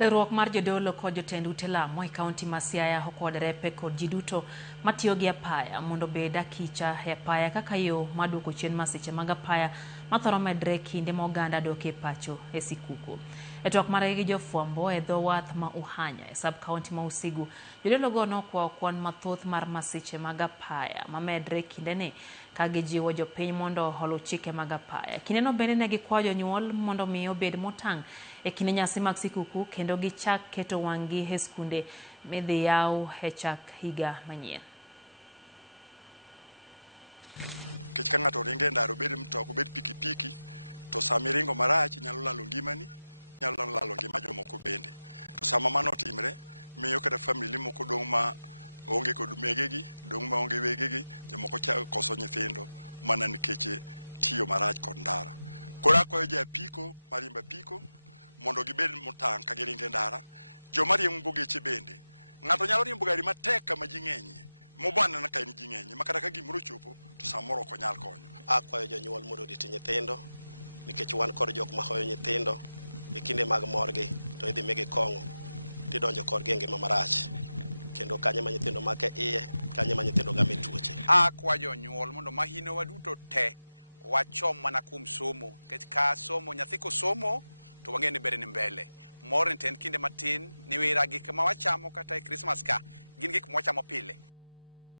Riwruok mar jodolo kod jotend ute lamo e kaunti ma Siaya okwayo derepe kod ji duto matiyo gi apaya mondo obed akicha e apaya kaka yo maduoko chien masiche mag apaya mathoro medre kinde ma oganda dok e pacho e sikuku. E twak margi gi jofwambo e dho wath ma Uhanya e sub-kaunti ma Usigu, jodologo nokwayo kwan mathoth mar masiche mag apaya mamedre kindeni ka gijiwo jopiny mondo oluw chike mag apaya. Kindeno bende ne gikwayo jonyuol mondo mi obed motang' e kinde nyasi mag sikuku kendo gichak keto wang'gi e skunde midhi yaw e chak higa manyien. Kech ka ng'ato ringo e ndara, obed mtoka, obed pikipiki, to sama iringo marach nyalo lalo ngimani, nyalo lalo ngima jomoko bende. To sama mano timre, miyo kata famili moko dong' ma onge kod megegi, dong' ma onge wegegi, jomoko koso nyithindo mana nikech tiyo marach kod ndara. Koro akwayo japiko mariembo apiko mondo gibed motang' ka giringo e ndara. Joma riembo geche bende, ng'ato nyalo riembo gari matek kama ji ng'enyie, mobana na ka en ji ng'enyie, ma kata ka gimoro chopo to samoro ok onyal konyo. Akwayo jonyuol mondo orit nyithindo, nikech wan kod jok ma hoyo nyithindo e kinde mag morgi to idhi migi kong'o tidonjo kodgi e ngima marach, kendo kanye ma nyithindo make iye, kanye ma nyithindo game tuoche. Akwayo jonyuol mondo mahinowa duto te wachom mana kuom somo, nikech ka somo nyathi kosomo to wang'e ni bere ni mbele. Mor ni en kinde matin ni wira gik ma wachamo kata e Christmas ka gin gik ma wachamo pile.